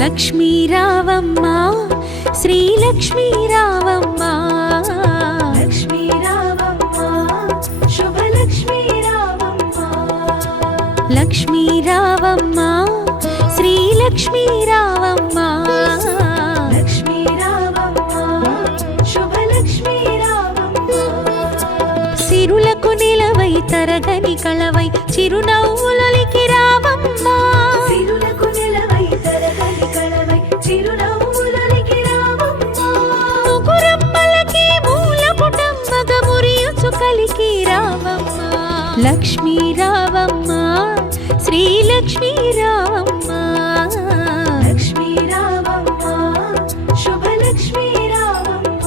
లక్ష్మీ రావమ్మ శ్రీ లక్ష్మీ రావమ్మ లక్ష్మీ రావమ్మ శుభ లక్ష్మీ రావమ్మ లక్ష్మీ రావమ్మ శ్రీ లక్ష్మీ రావమ్మ లక్ష్మీ రావమ్మ శుభ లక్ష్మీ రావమ్మ సిరులకు నిలవై తరగని కళవై చిరునవ్వులొలికి రావమ్మ సిరులకు నిలవై తరగని కళవై చిరునవ్వులొలికి రావమ్మ ముగురమ్మలకి మూలపుటమ్మగ మురియుచు కలికి రావమ్మ లక్ష్మీ రావమ్మ శ్రీ లక్ష్మీ రావమ్మ లక్ష్మీ రావమ్మ శుభ లక్ష్మీ రావమ్మ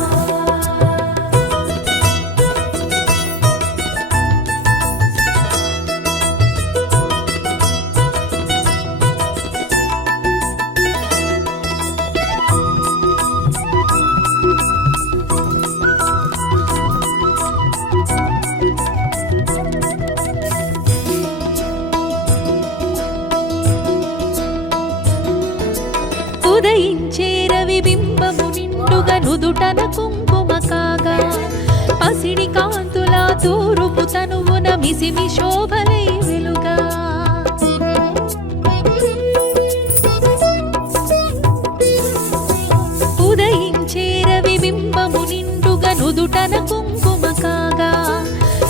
ఉదయించే రవి బింబము నిండుగా నుదుటన కుంకుమ కాగా పసిడి కాంతుల తూరుపు తనువున మిసిమి శోభలై వెలుగా ఉదయించే రవి బింబము నిండుగా నుదుటన కుంకుమ కాగా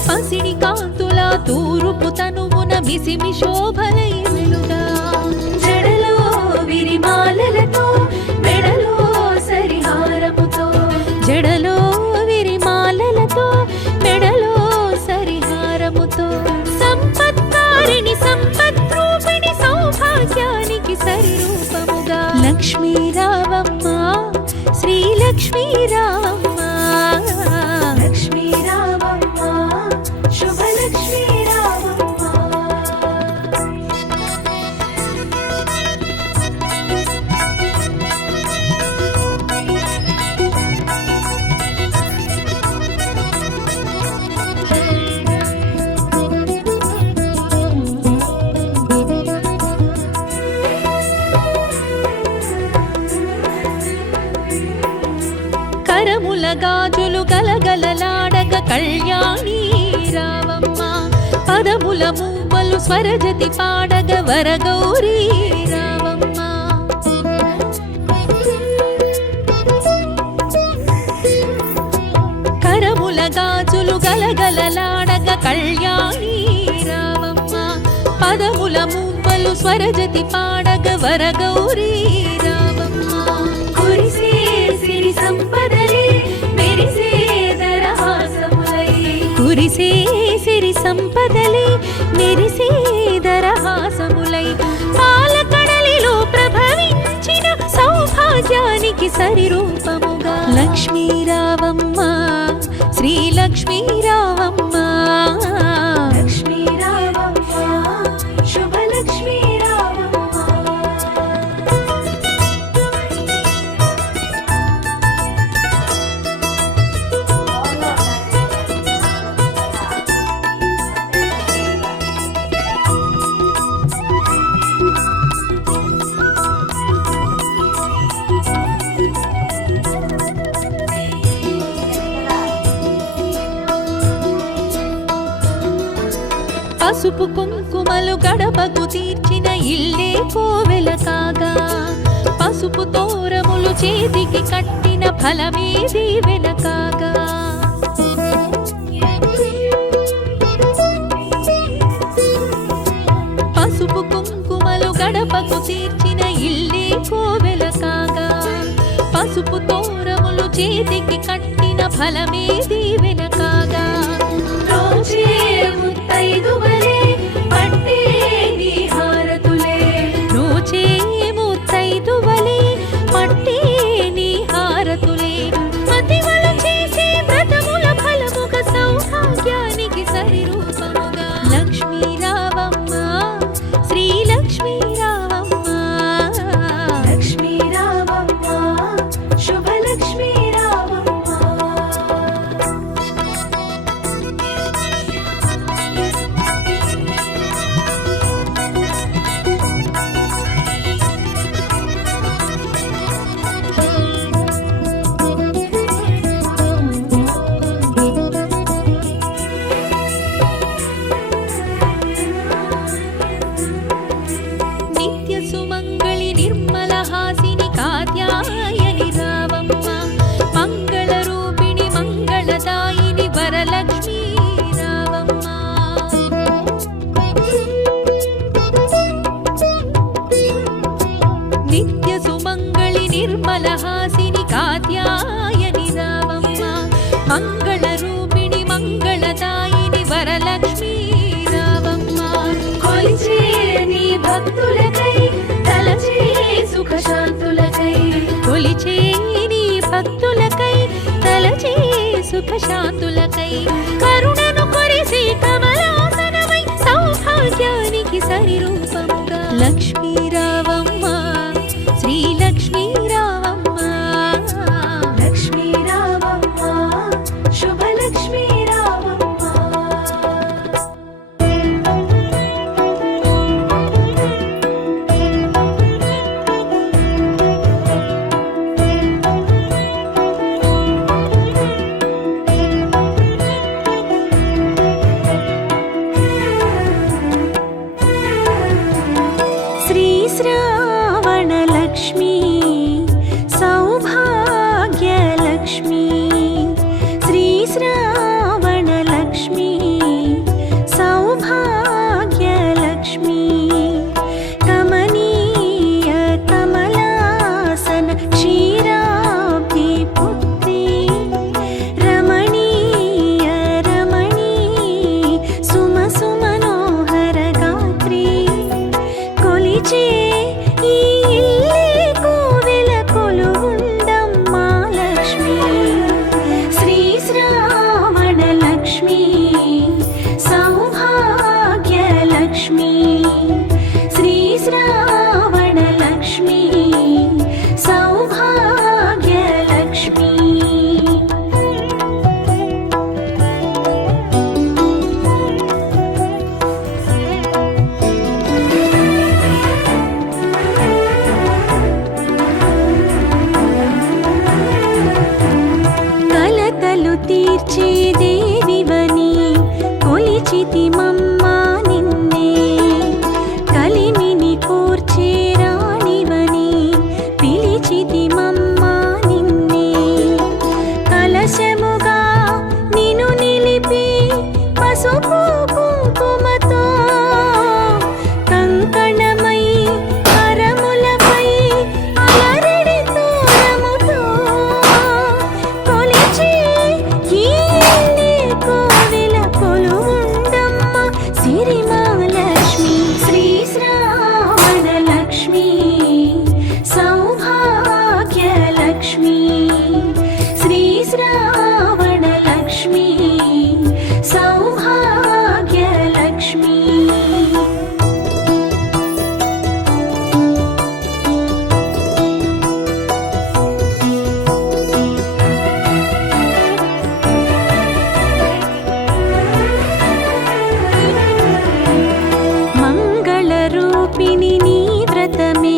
పసిడి కాంతుల తూరుపు తనువున మిసిమి శోభలై వెలుగా జడలో విరిమాలలతో మెడలో సరిహారముతో జడలో విరిమాలలతో మెడలో సరిహారముతో సంపత్కారిణి సంపద్రూపిణి సౌభాగ్యానికి సరిరూపముగా లక్ష్మీ రావమ్మ శ్రీ లక్ష్మీ రావమ్మ లక్ష్మీ రావమ్మ శుభ లక్ష్మీ రావమ్మ కరముల గాజులు గలగలలాడగ కళ్యాణి రావమ్మ పదముల మూవలు స్వరజతి పాడగ వరగౌరీ రావమ్మ కరముల గాజులు గలగలలాడగ కళ్యాణి రావమ్మ పదముల మూవలు స్వరజతి పాడగ వరగౌరీ రావమ్మ కురిసే సిరి సంపదలే మెరిసే దరహాసములై కురిసే సిరి సంపదలే మెరిసే దరహాసములై పాలకడలిలో ప్రభవించిన సౌభాగ్యానికి సరిరూపముగా లక్ష్మీ రావమ్మ శ్రీ లక్ష్మీ రావమ్మ లక్ష్మీ రావమ్మ శుభ లక్ష్మీ రావమ్మ పసుపు కుంకుమలు గడపకు తీర్చిన ఇల్లే కోవెల కాగా పసుపు తోరములు చేతికి కట్టిన ఫలమే దీవెన కాగా పసుపు కుంకుమలు గడపకు తీర్చిన ఇల్లే కోవెల కాగా పసుపు తోరములు చేతికి కట్టిన ఫలమే దీవెన కాగా రోజే ముత్తైదువలే పట్టే నీ హారతులే నోచే ముత్తైదువలే పట్టే నీ హారతులే మతివలు చేసే వ్రతముల ఫలముగ సౌభాగ్యానికి సరిరూపముగా లక్ష్మీ రావమ్మ శ్రీ లక్ష్మీ రావమ్మ లక్ష్మీ రావమ్మ శుభ లక్ష్మీ రావమ్మ కమలహాసిని కాత్యాయని రావమ్మ మంగళ రూపిణి మంగళదాయిని వరలక్ష్మి రావమ్మ కొలిచే నీ భక్తులకై తలచే సుఖ శాంతులకై కొలిచే నీ భక్తులకై తలచే సుఖ శాంతులకై కరుణను కొరిసి కమలాసనమై సౌభాగ్యానికి సరిరూపముగా లక్ష్మీ రావమ్మ శ్రీ లక్ష్మీ రావమ్మ లక్ష్మీ రావమ్మ శుభలక్ష్మీ రావమ్మ శ్రీ శ్రావణలక్ష్మీ సౌభాగ్యలక్ష్మీ శ్రీ శ్రావణలక్ష్మీ సౌభాగ్యలక్ష్మీ కమనీయ కమలాసన క్షీరాబ్ది పుత్రీ రమణీయ రమణీ సుమ సుమనోహర గాత్రీ కొలిచే ఈ ఇల్లే కోవెల కొలువుండమ్మా లక్ష్మీ శ్రీ శ్రావణలక్ష్మీ సౌభాగ్యలక్ష్మీ శ్రీ శ్రావణలక్ష్మీ సౌభాగ్యలక్ష్మీ కలతలు తీర్చే దేవివని కొలిచితి మమ్మా నిన్నే కలిమిని కోర్చే రాణివని పిలిచితి మమ్మా నిన్నే కలశముగా నిను నిలిపి పసుపు కుంకుమతో కంకణమై కరములపై అలరడి తోరముతో కొలిచే ఈ ఇల్లే కోవెల కొలువుండమ్మ సిరిమహాలక్ష్మి శ్రీ శ్రావణలక్ష్మీ సౌభాగ్యలక్ష్మీ శ్రీ శ్రావణలక్ష్మీ సౌభాగ్యలక్ష్మీ మంగళరూపిణి నీ వ్రతమే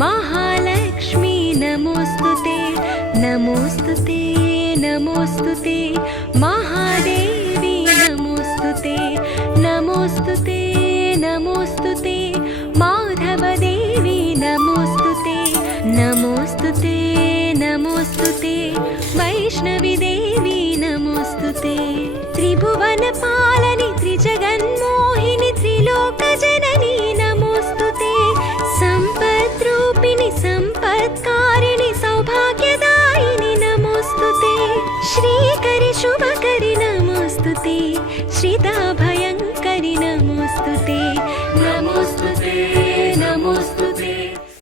महालक्ष्मी नमोस्तुते नमोस्तुते नमोस्तुते महादेवी नमोस्तुते नमोस्तुते नमोस्तुते माधवदेवी नमोस्तुते नमोस्तुते नमोस्तुते वैष्णवी देवी नमोस्तुते त्रिभुवन